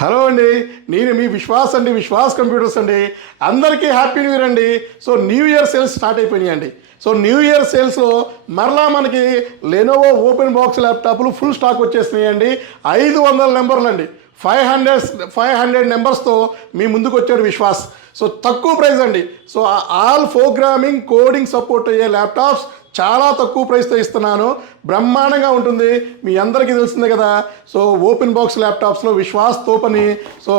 Hello అండి, నేను మీ విశ్వాస్ అండి, విశ్వాస్ కంప్యూటర్స్ అండి. అందరికీ హ్యాపీ న్యూ ఇయర్ అండి. So new year sales start అయిపోయినాయండి. సో న్యూ ఇయర్ సేల్స్లో మరలా మనకి లెనోవో ఓపెన్ బాక్స్ ల్యాప్టాప్లు ఫుల్ స్టాక్ వచ్చేసినాయండి. 500 నెంబర్లు అండి, 500 నెంబర్స్తో మీ ముందుకు వచ్చాడు విశ్వాస్. సో తక్కువ ప్రైస్ అండి. So all programming coding support అయ్యే ల్యాప్టాప్స్ చాలా తక్కువ ప్రైస్తో ఇస్తున్నాను. బ్రహ్మాండంగా ఉంటుంది. మీ అందరికీ తెలిసిందే కదా. సో ఓపెన్ బాక్స్ ల్యాప్టాప్స్లో విశ్వాస్ తోపని. సో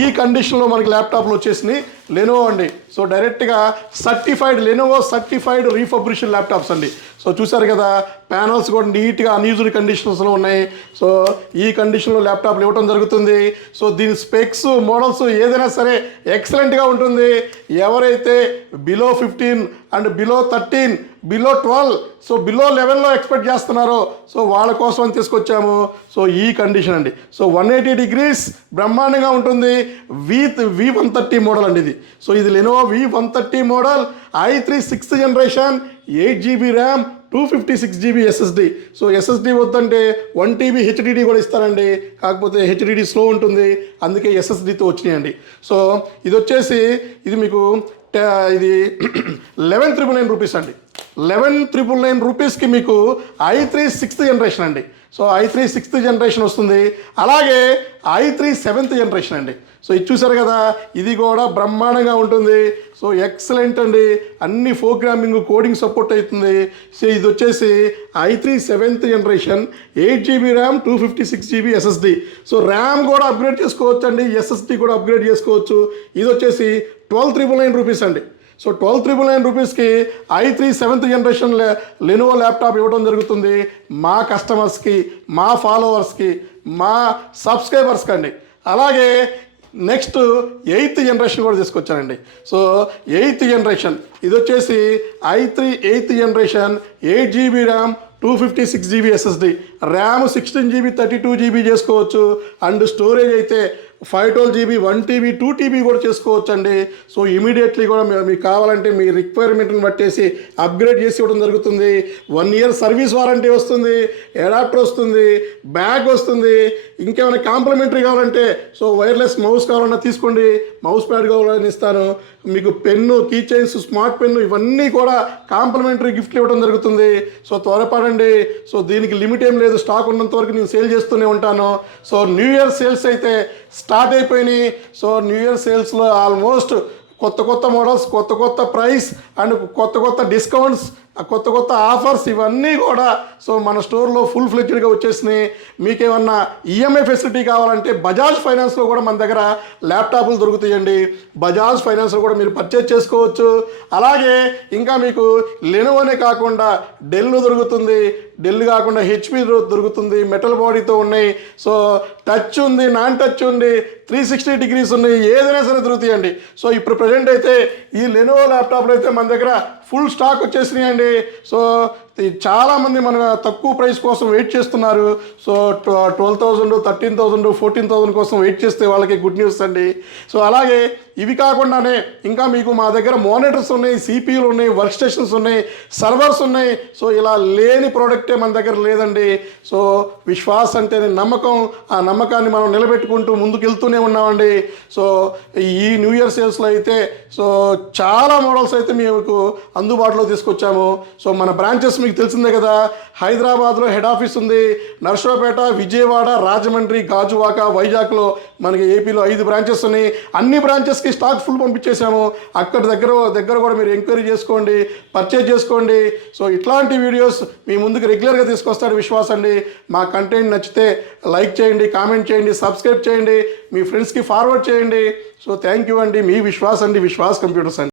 ఈ కండిషన్లో మనకి ల్యాప్టాప్లు వచ్చేసినాయి లెనోవో అండి. సో డైరెక్ట్గా certified Lenovo certified refurbished laptops అండి. సో చూసారు కదా, ప్యానల్స్ కూడా నీట్గా అన్యూజ్డ్ కండిషన్స్లో ఉన్నాయి. సో ఈ కండిషన్లో ల్యాప్టాప్లు ఇవ్వడం జరుగుతుంది. సో దీని స్పెక్స్ మోడల్స్ ఏదైనా సరే ఎక్సలెంట్గా ఉంటుంది. ఎవరైతే below 15 and below 13 below 12 so below 11లో ఎక్స్పెక్ట్ చేస్తున్నారో సో వాళ్ళ కోసం తీసుకొచ్చాము. సో ఈ కండిషన్ అండి. సో 180 డిగ్రీస్ బ్రహ్మాండంగా ఉంటుంది. V130 మోడల్ అండి ఇది. సో ఇది Lenovo V130 model, i3 6th generation, 8GB RAM, 256GB SSD. So SSD వద్దంటే 1TB HDD కూడా ఇస్తానండి. కాకపోతే HDD స్లో ఉంటుంది, అందుకే SSDతో వచ్చినాయండి. సో ఇది వచ్చేసి ఇది మీకు ఇది 11,999 రూపీస్ అండి. 11,999 రూపీస్కి మీకు i3 6th జనరేషన్ అండి. సో i3 6th జనరేషన్ వస్తుంది. అలాగే i3 7th జనరేషన్ అండి. సో ఇది చూసారు కదా, ఇది కూడా బ్రహ్మాండంగా ఉంటుంది. సో ఎక్సలెంట్ అండి, అన్ని ప్రోగ్రామింగ్ కోడింగ్ సపోర్ట్ అవుతుంది. సో ఇది వచ్చేసి i3 7th generation, 8GB RAM, 256GB SSD. So RAM కూడా అప్గ్రేడ్ చేసుకోవచ్చు అండి, SSD కూడా అప్గ్రేడ్ చేసుకోవచ్చు. ఇది వచ్చేసి 12,999 రూపీస్ అండి. సో 12,999 రూపీస్కి i3 7th generation Lenovo laptop ఇవ్వడం జరుగుతుంది మా కస్టమర్స్కి, మా ఫాలోవర్స్కి, మా సబ్స్క్రైబర్స్కి అండి. అలాగే నెక్స్ట్ 8th జనరేషన్ కూడా తీసుకొచ్చానండి. సో 8th జనరేషన్ ఇది వచ్చేసి i3 8th generation, 8GB RAM, 256GB SSD, RAM 16GB 32GB చేసుకోవచ్చు. అండ్ స్టోరేజ్ అయితే 512GB 1TB 2TB కూడా చేసుకోవచ్చు అండి. సో ఇమీడియట్లీ కూడా మీకు కావాలంటే మీ రిక్వైర్మెంట్ని బట్టేసి అప్గ్రేడ్ చేసి ఇవ్వడం జరుగుతుంది. 1 ఇయర్ సర్వీస్ వారంటీ వస్తుంది, అడాప్టర్ వస్తుంది, బ్యాగ్ వస్తుంది. ఇంకేమైనా కాంప్లిమెంటరీ కావాలంటే సో వైర్లెస్ మౌస్ కావాలన్నా తీసుకోండి, మౌస్ ప్యాడ్ కావాలని ఇస్తాను. మీకు pen, key chains, smart pen ఇవన్నీ కూడా కాంప్లిమెంటరీ గిఫ్ట్లు ఇవ్వడం జరుగుతుంది. సో త్వరపడండి. సో దీనికి లిమిట్ ఏం లేదు, స్టాక్ ఉన్నంత వరకు నేను సేల్ చేస్తూనే ఉంటాను. సో న్యూ ఇయర్ సేల్స్ అయితే స్టార్ట్ అయిపోయినాయి. సో న్యూ ఇయర్ సేల్స్లో ఆల్మోస్ట్ కొత్త మోడల్స్, కొత్త ప్రైస్ అండ్ కొత్త డిస్కౌంట్స్, కొత్త ఆఫర్స్ ఇవన్నీ కూడా సో మన స్టోర్లో ఫుల్ ఫ్లెడ్జ్డ్గా వచ్చేసినాయి. మీకేమన్నా ఈఎంఐ ఫెసిలిటీ కావాలంటే బజాజ్ ఫైనాన్స్లో కూడా మన దగ్గర ల్యాప్టాప్లు దొరుకుతాయండి. బజాజ్ ఫైనాన్స్లో కూడా మీరు పర్చేజ్ చేసుకోవచ్చు. అలాగే ఇంకా మీకు లెనోవోనే కాకుండా డెల్ దొరుకుతుంది, డెల్ కాకుండా HP దొరుకుతుంది, మెటల్ బాడీతో ఉన్నాయి. సో టచ్ ఉంది, నాన్ టచ్ ఉంది, 360 డిగ్రీస్ ఉన్నాయి, ఏదైనా సరే దొరుకుతాయండి. సో ఇప్పుడు ప్రజెంట్ అయితే ఈ లెనోవో ల్యాప్టాప్లు అయితే మన దగ్గర ఫుల్ స్టాక్ వచ్చేసినాయండి. సో చాలామంది మన తక్కువ ప్రైస్ కోసం వెయిట్ చేస్తున్నారు. సో 12,000, 13,000, 14,000 కోసం వెయిట్ చేస్తే వాళ్ళకి గుడ్ న్యూస్ అండి. సో అలాగే ఇవి కాకుండానే ఇంకా మీకు మా దగ్గర మానిటర్స్ ఉన్నాయి, CPUలు ఉన్నాయి, వర్క్ స్టేషన్స్ ఉన్నాయి, సర్వర్స్ ఉన్నాయి. సో ఇలా లేని ప్రోడక్టే మన దగ్గర లేదండి. సో విశ్వాస్ అంటేనే నమ్మకం, ఆ నమ్మకాన్ని మనం నిలబెట్టుకుంటూ ముందుకు వెళ్తూనే ఉన్నామండి. సో ఈ న్యూ ఇయర్ సేల్స్లో అయితే సో చాలా మోడల్స్ అయితే మీకు అందుబాటులో తీసుకొచ్చాము. సో మన బ్రాంచెస్ మీకు తెలిసిందే కదా, హైదరాబాద్లో హెడ్ ఆఫీస్ ఉంది, నర్సరావుపేట, విజయవాడ, రాజమండ్రి, గాజువాక, వైజాగ్లో మనకి ఏపీలో 5 బ్రాంచెస్ ఉన్నాయి. అన్ని బ్రాంచెస్కి స్టాక్ ఫుల్ పంపించేసాము. అక్కడ దగ్గర కూడా మీరు ఎంక్వైరీ చేసుకోండి, పర్చేజ్ చేసుకోండి. సో ఇట్లాంటి వీడియోస్ మీ ముందుకు రెగ్యులర్గా తీసుకొస్తాడు విశ్వాస్ అండి. మా కంటెంట్ నచ్చితే లైక్ చేయండి, కామెంట్ చేయండి, సబ్స్క్రైబ్ చేయండి, మీ ఫ్రెండ్స్కి ఫార్వర్డ్ చేయండి. సో థ్యాంక్ యూ అండి. మీ విశ్వాస్ అండి, విశ్వాస్ కంప్యూటర్స్ అండి.